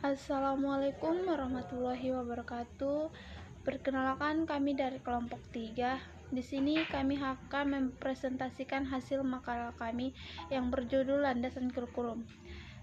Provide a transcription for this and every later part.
Assalamualaikum warahmatullahi wabarakatuh. Perkenalkan, kami dari kelompok 3. Di sini kami akan mempresentasikan hasil makalah kami yang berjudul Landasan Kurikulum.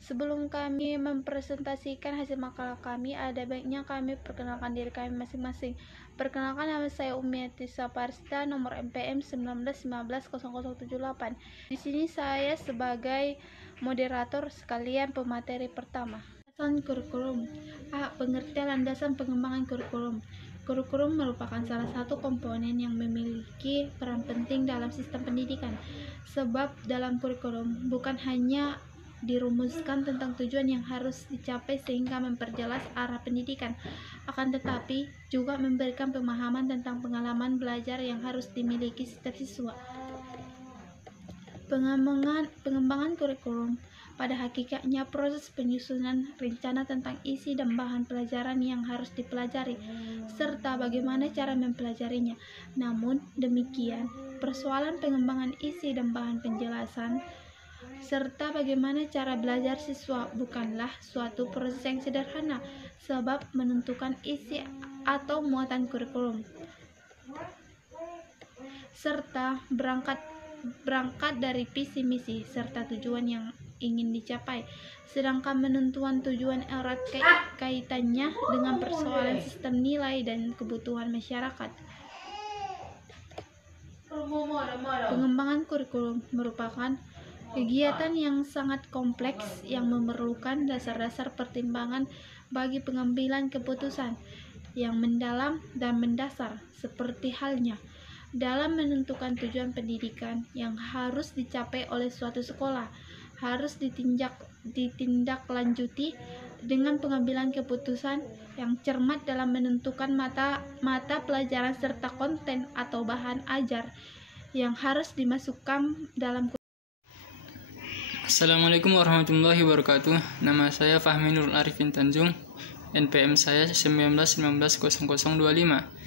Sebelum kami mempresentasikan hasil makalah kami, ada baiknya kami perkenalkan diri kami masing-masing. Perkenalkan, nama saya Umiati Saparista, nomor MPM 19150078. Di sini saya sebagai moderator sekalian pemateri pertama. Landasan kurikulum. A. Pengertian landasan pengembangan kurikulum. Kurikulum merupakan salah satu komponen yang memiliki peran penting dalam sistem pendidikan. Sebab dalam kurikulum bukan hanya dirumuskan tentang tujuan yang harus dicapai sehingga memperjelas arah pendidikan, akan tetapi juga memberikan pemahaman tentang pengalaman belajar yang harus dimiliki setiap siswa. Pengembangan kurikulum pada hakikatnya proses penyusunan rencana tentang isi dan bahan pelajaran yang harus dipelajari, serta bagaimana cara mempelajarinya. Namun demikian, persoalan pengembangan isi dan bahan penjelasan, serta bagaimana cara belajar siswa bukanlah suatu proses yang sederhana, sebab menentukan isi atau muatan kurikulum, serta berangkat dari visi misi serta tujuan yang ingin dicapai. Sedangkan menentukan tujuan erat kaitannya dengan persoalan sistem nilai dan kebutuhan masyarakat. Pengembangan kurikulum merupakan kegiatan yang sangat kompleks yang memerlukan dasar-dasar pertimbangan bagi pengambilan keputusan yang mendalam dan mendasar, seperti halnya dalam menentukan tujuan pendidikan yang harus dicapai oleh suatu sekolah, harus ditindaklanjuti dengan pengambilan keputusan yang cermat dalam menentukan mata pelajaran serta konten atau bahan ajar yang harus dimasukkan dalam. Assalamualaikum warahmatullahi wabarakatuh. Nama saya Fahmi Nurul Arifin Tanjung. NPM saya 19150025.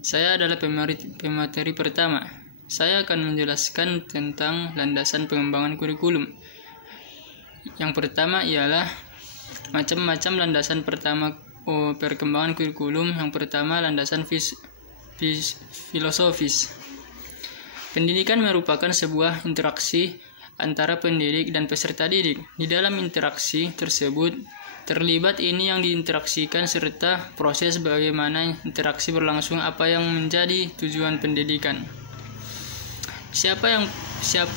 Saya adalah pemateri pertama. Saya akan menjelaskan tentang landasan pengembangan kurikulum. Yang pertama ialah macam-macam landasan perkembangan kurikulum. Yang pertama, landasan filosofis. Pendidikan merupakan sebuah interaksi antara pendidik dan peserta didik. Di dalam interaksi tersebut terlibat ini yang diinteraksikan serta proses bagaimana interaksi berlangsung, apa yang menjadi tujuan pendidikan. Siapa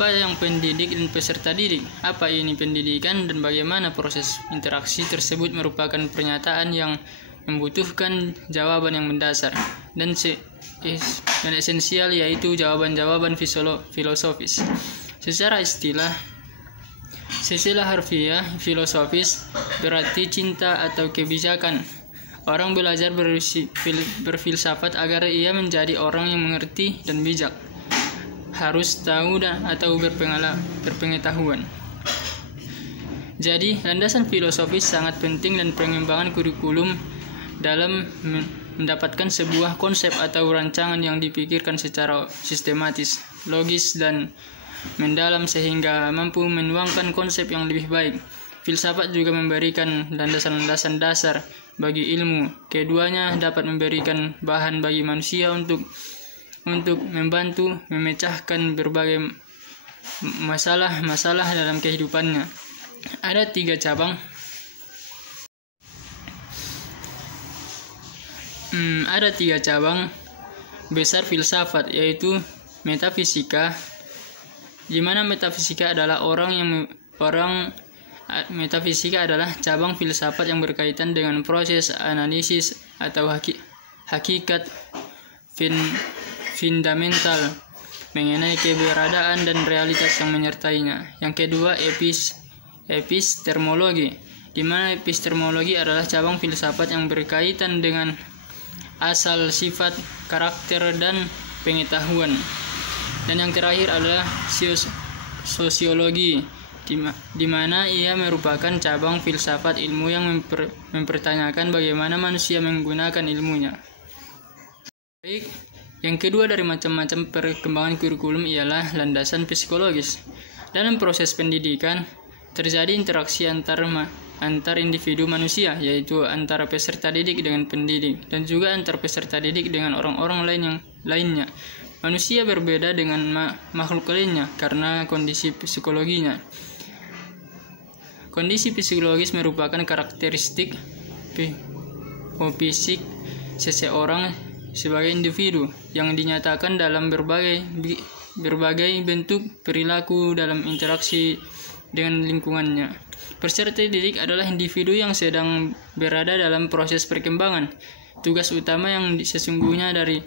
yang pendidik dan peserta didik? Apa ini pendidikan dan bagaimana proses interaksi tersebut merupakan pernyataan yang membutuhkan jawaban yang mendasar dan esensial, yaitu jawaban-jawaban filosofis. Secara istilah harfiah, filosofis berarti cinta atau kebijakan. Orang belajar berfilsafat agar ia menjadi orang yang mengerti dan bijak, harus tahu atau berpengetahuan. Jadi, landasan filosofis sangat penting dan pengembangan kurikulum dalam mendapatkan sebuah konsep atau rancangan yang dipikirkan secara sistematis, logis, dan mendalam sehingga mampu menuangkan konsep yang lebih baik. Filsafat juga memberikan landasan-landasan dasar bagi ilmu. Keduanya dapat memberikan bahan bagi manusia untuk membantu memecahkan berbagai masalah dalam kehidupannya. Ada 3 cabang. Ada 3 cabang besar filsafat, yaitu metafisika, di mana metafisika adalah metafisika adalah cabang filsafat yang berkaitan dengan proses analisis atau hakikat fundamental mengenai keberadaan dan realitas yang menyertainya. Yang kedua, epistemologi, di mana epistemologi adalah cabang filsafat yang berkaitan dengan asal, sifat, karakter, dan pengetahuan. Dan yang terakhir adalah sosiologi, di mana ia merupakan cabang filsafat ilmu yang mempertanyakan bagaimana manusia menggunakan ilmunya. Baik, yang kedua dari macam-macam perkembangan kurikulum ialah landasan psikologis. Dalam proses pendidikan, terjadi interaksi antar antar individu manusia, yaitu antara peserta didik dengan pendidik, dan juga antar peserta didik dengan orang-orang lainnya. Manusia berbeda dengan makhluk lainnya karena kondisi psikologinya. Kondisi psikologis merupakan karakteristik fisik seseorang sebagai individu yang dinyatakan dalam berbagai bentuk perilaku dalam interaksi dengan lingkungannya. Peserta didik adalah individu yang sedang berada dalam proses perkembangan. Tugas utama yang sesungguhnya dari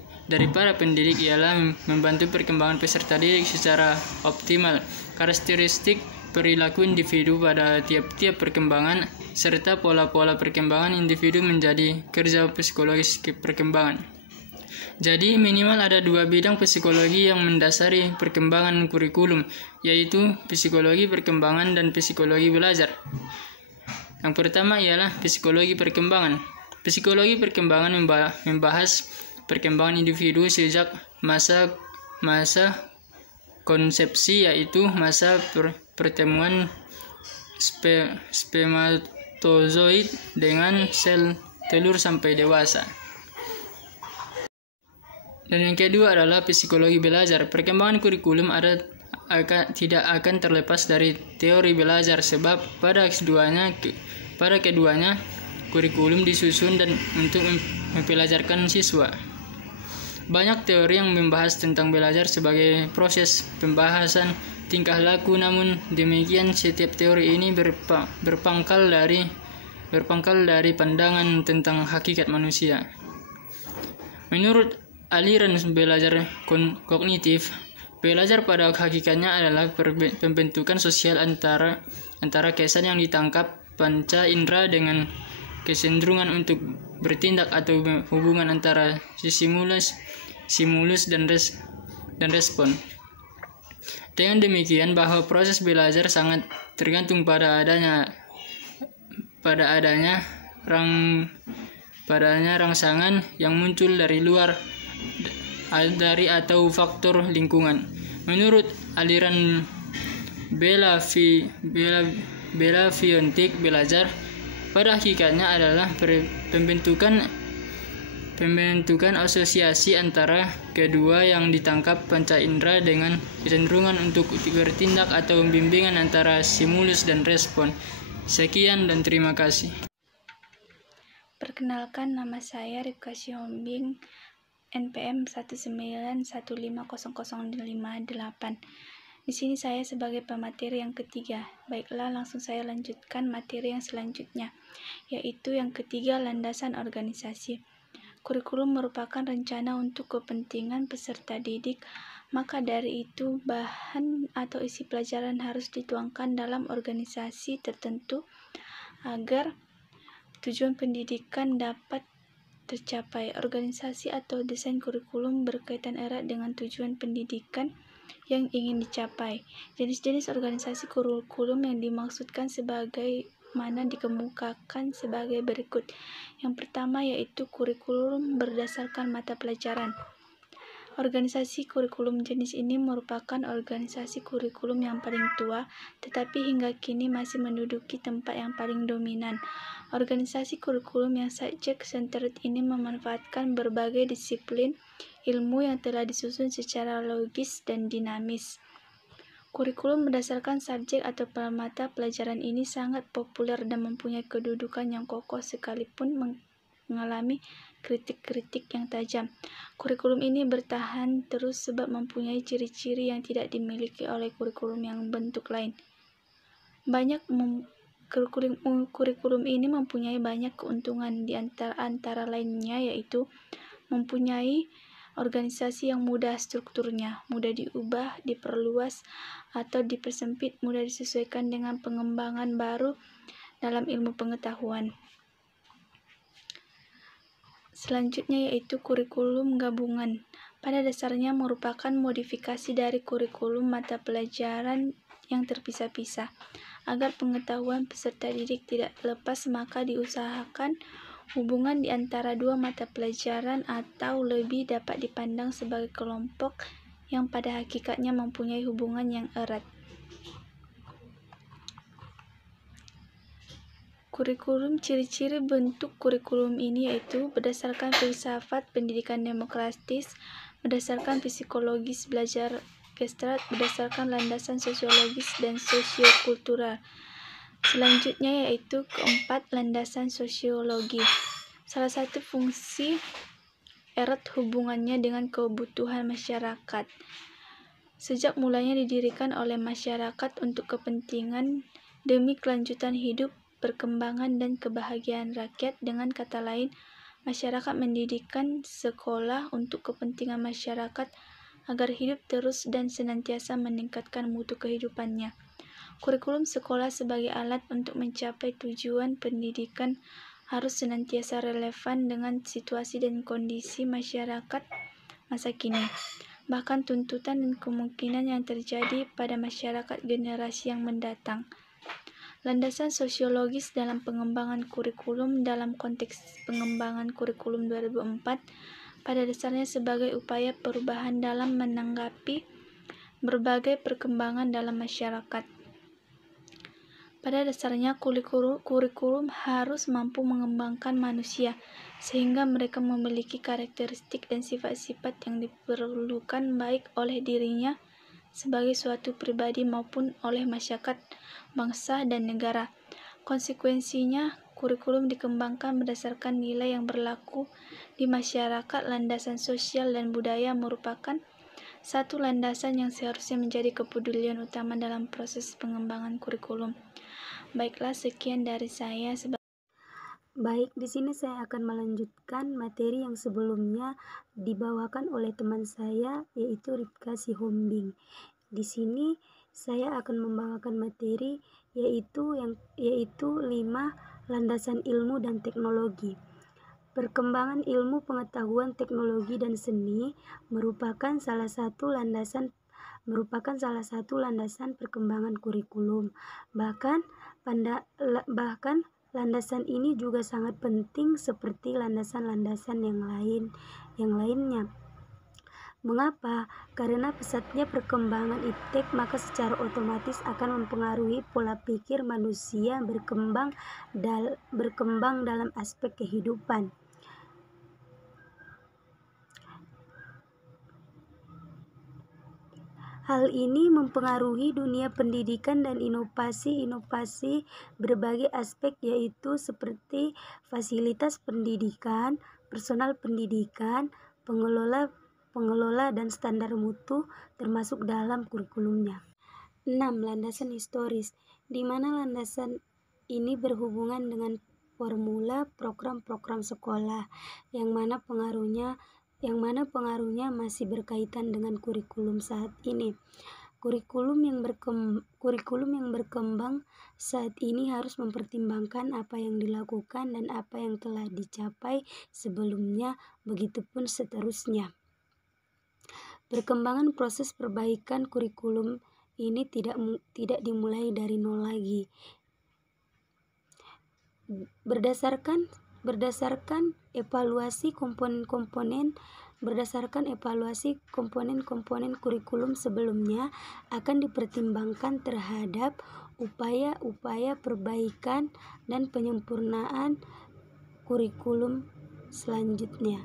para pendidik ialah membantu perkembangan peserta didik secara optimal. Karakteristik perilaku individu pada tiap-tiap perkembangan serta pola-pola perkembangan individu menjadi kerja psikologis perkembangan. Jadi minimal ada 2 bidang psikologi yang mendasari perkembangan kurikulum, yaitu psikologi perkembangan dan psikologi belajar. Yang pertama ialah psikologi perkembangan. Psikologi perkembangan membahas perkembangan individu sejak masa konsepsi, yaitu masa pertemuan spermatozoid dengan sel telur sampai dewasa. Dan yang kedua adalah psikologi belajar. Perkembangan kurikulum tidak akan terlepas dari teori belajar, sebab pada keduanya kurikulum disusun dan untuk mempelajarkan siswa. Banyak teori yang membahas tentang belajar sebagai proses pembahasan tingkah laku, namun demikian setiap teori ini berpangkal dari pandangan tentang hakikat manusia. Menurut aliran belajar kognitif, belajar pada hakikatnya adalah pembentukan sosial antara kesan yang ditangkap panca indera dengan kecenderungan untuk bertindak atau hubungan antara stimulus dan respon. Dengan demikian, bahwa proses belajar sangat tergantung pada adanya rangsangan yang muncul dari luar atau faktor lingkungan. Menurut aliran Belaviontik, belajar pada hakikatnya adalah pembentukan asosiasi antara kedua yang ditangkap panca indera dengan kecenderungan untuk bertindak atau bimbingan antara stimulus dan respon. Sekian dan terima kasih. Perkenalkan, nama saya Rifka Siombing, NPM 191500058. Di sini saya sebagai pemateri yang ketiga. Baiklah, langsung saya lanjutkan materi yang selanjutnya, yaitu yang ketiga, landasan organisasi. Kurikulum merupakan rencana untuk kepentingan peserta didik, maka dari itu bahan atau isi pelajaran harus dituangkan dalam organisasi tertentu agar tujuan pendidikan dapat tercapai. Organisasi atau desain kurikulum berkaitan erat dengan tujuan pendidikan yang ingin dicapai. Jenis-jenis organisasi kurikulum yang dimaksudkan sebagai mana dikemukakan sebagai berikut. Yang pertama yaitu kurikulum berdasarkan mata pelajaran. Organisasi kurikulum jenis ini merupakan organisasi kurikulum yang paling tua, tetapi hingga kini masih menduduki tempat yang paling dominan. Organisasi kurikulum yang subject-centered ini memanfaatkan berbagai disiplin ilmu yang telah disusun secara logis dan dinamis. Kurikulum berdasarkan subjek atau mata pelajaran ini sangat populer dan mempunyai kedudukan yang kokoh sekalipun mengalami kritik-kritik yang tajam. Kurikulum ini bertahan terus sebab mempunyai ciri-ciri yang tidak dimiliki oleh kurikulum yang bentuk lain. Kurikulum ini mempunyai banyak keuntungan, di antara lainnya yaitu mempunyai organisasi yang mudah strukturnya, mudah diubah, diperluas, atau dipersempit, mudah disesuaikan dengan pengembangan baru dalam ilmu pengetahuan. Selanjutnya yaitu kurikulum gabungan. Pada dasarnya merupakan modifikasi dari kurikulum mata pelajaran yang terpisah-pisah. Agar pengetahuan peserta didik tidak lepas, maka diusahakan hubungan di antara dua mata pelajaran atau lebih dapat dipandang sebagai kelompok yang pada hakikatnya mempunyai hubungan yang erat. Kurikulum, ciri-ciri bentuk kurikulum ini yaitu berdasarkan filsafat pendidikan demokratis, berdasarkan psikologis belajar Gestalt, berdasarkan landasan sosiologis dan sosiokultural. Selanjutnya yaitu keempat, landasan sosiologi. Salah satu fungsi erat hubungannya dengan kebutuhan masyarakat. Sejak mulanya didirikan oleh masyarakat untuk kepentingan demi kelanjutan hidup, perkembangan dan kebahagiaan rakyat. Dengan kata lain, masyarakat mendirikan sekolah untuk kepentingan masyarakat agar hidup terus dan senantiasa meningkatkan mutu kehidupannya. Kurikulum sekolah sebagai alat untuk mencapai tujuan pendidikan harus senantiasa relevan dengan situasi dan kondisi masyarakat masa kini, bahkan tuntutan dan kemungkinan yang terjadi pada masyarakat generasi yang mendatang. Landasan sosiologis dalam pengembangan kurikulum dalam konteks pengembangan kurikulum 2004 pada dasarnya sebagai upaya perubahan dalam menanggapi berbagai perkembangan dalam masyarakat. Pada dasarnya kurikulum harus mampu mengembangkan manusia sehingga mereka memiliki karakteristik dan sifat-sifat yang diperlukan baik oleh dirinya sebagai suatu pribadi maupun oleh masyarakat, bangsa, dan negara. Konsekuensinya, kurikulum dikembangkan berdasarkan nilai yang berlaku di masyarakat. Landasan sosial dan budaya merupakan satu landasan yang seharusnya menjadi kepedulian utama dalam proses pengembangan kurikulum. Baiklah, sekian dari saya. Baik, di sini saya akan melanjutkan materi yang sebelumnya dibawakan oleh teman saya, yaitu Ripka Sihombing. Di sini saya akan membawakan materi yaitu 5 landasan ilmu dan teknologi. Perkembangan ilmu, pengetahuan, teknologi dan seni merupakan salah satu landasan perkembangan kurikulum. Bahkan landasan ini juga sangat penting seperti landasan-landasan yang lainnya. Mengapa? Karena pesatnya perkembangan iptek maka secara otomatis akan mempengaruhi pola pikir manusia berkembang dalam aspek kehidupan. Hal ini mempengaruhi dunia pendidikan dan inovasi berbagai aspek, yaitu seperti fasilitas pendidikan, personal pendidikan, pengelola dan standar mutu termasuk dalam kurikulumnya. 6. Landasan historis, di mana landasan ini berhubungan dengan formula program-program sekolah yang mana pengaruhnya masih berkaitan dengan kurikulum saat ini. Kurikulum yang berkembang saat ini harus mempertimbangkan apa yang dilakukan dan apa yang telah dicapai sebelumnya, begitupun seterusnya. Perkembangan proses perbaikan kurikulum ini tidak dimulai dari nol lagi. Berdasarkan evaluasi komponen kurikulum sebelumnya akan dipertimbangkan terhadap upaya perbaikan dan penyempurnaan kurikulum selanjutnya.